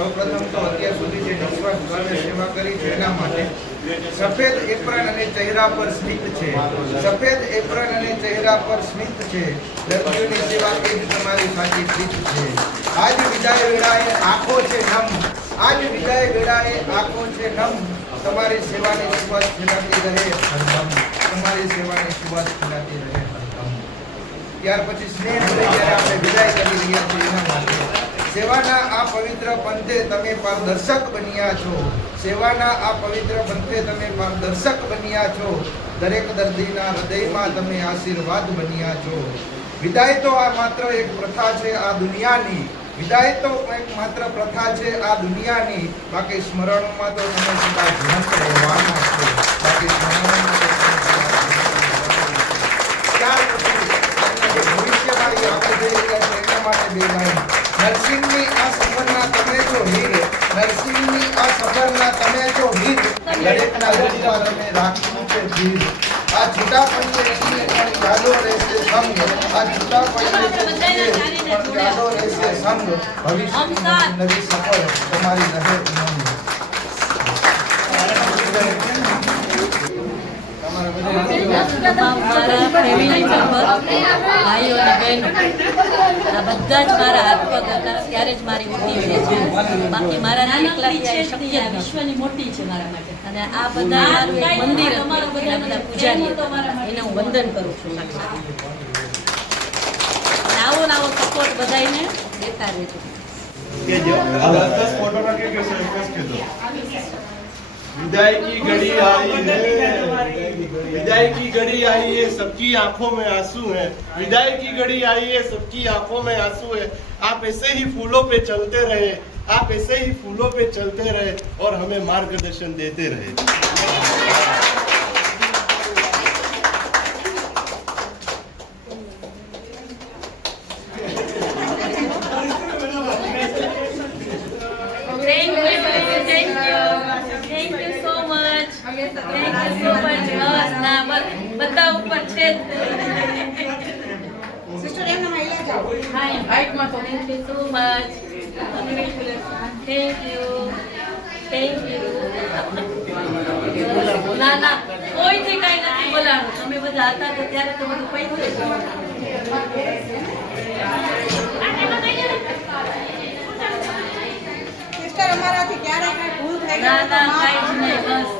સૌપ્રથમ તો અત્યાર સુધી જે નિસ્વાર્થ ભાવે સેવા કરી છે એના માટે સફેદ એપ્રન અને ચહેરા પર સ્મિત છે. સફેદ એપ્રન અને ચહેરા પર સ્મિત છે. દર્દીઓની સેવા એ જ તમારી સાચી પ્રીત છે. આજ વિદાય વેળાએ આંખો છે નમ. આજ વિદાય વેળાએ આંખો છે નમ. તમારી સેવાની સુવાસ ફેલાતી રહે હરદમ. તમારી સેવાની સુવાસ ફેલાતી રહે હરદમ. ત્યાર પછી સ્નેહ ભરે જ્યારે આપણે વિદાય કરી રહ્યા છીએ એના માટે સેવાના આ પવિત્ર પંથે તમે પારદર્શક બન્યા છો. સેવાના આ પવિત્ર પંથે તમે પારદર્શક બન્યા છો. દરેક દર્દીના હૃદયમાં તમે આશીર્વાદ બન્યા છો. વિદાય તો આ માત્ર એક પ્રથા છે આ દુનિયાની. વિદાય તો એક માત્ર પ્રથા છે આ દુનિયાની. બાકી સ્મરણોમાં તો તમે સદા જીવંત રહેવાના છો. બાકી સ્મરણોમાં તો તમે સદા ત્યાર પછી ભવિષ્યવાળી આપણે જઈ રહ્યા છે એના માટે બે લાઈન. નરસિંહની આ સફરના તમે જો હીર. નરસિંહની આ સફરના તમે જો હીર. દરેકના દિલમાં તમે રાખ્યું છે ધીર. આ છૂટા પડીએ છીએ પણ યાદો રહેશે સંગ. આ છૂટા પડીએ છીએ પણ યાદો રહેશે સંગ. ભવિષ્યની નવી સફર તમારી રહે ઉમંગ. ભાઈઓ અને બહેનો આ બધા જ મારા હાથ પગ હતા ત્યારે જ મારી ઉઠી છે. બાકી મારા એકલા શક્ય વિશ્વની મોટી છે મારા માટે. અને આ બધા મારું એક મંદિર હતું. બધા પૂજારી એને હું વંદન કરું છું. આવો ને આવો સપોર્ટ બધાને દેતા રહેજો. विदाई की घड़ी आई है, विदाई की घड़ी आई है, सबकी आंखों में आंसू है. विदाई की घड़ी आई है, सबकी आंखों में आंसू है. आप ऐसे ही फूलों पे चलते रहे, आप ऐसे ही फूलों पे चलते रहे और हमें मार्गदर्शन देते रहे. બધા ઉપર છે. સિસ્ટર એમ નામ આઈલા જાઓ. હા હાઈટમાં તો thank you so much. Thank you. ના ના કોઈથી કઈ નથી બોલાવાનું. તમે બધા હતા તો ત્યારે તો બધું પૈતું સિસ્ટર અમારાથી ક્યારે કઈ ભૂલ થઈ ના ગઈ ના કઈ જ નહીં. બસ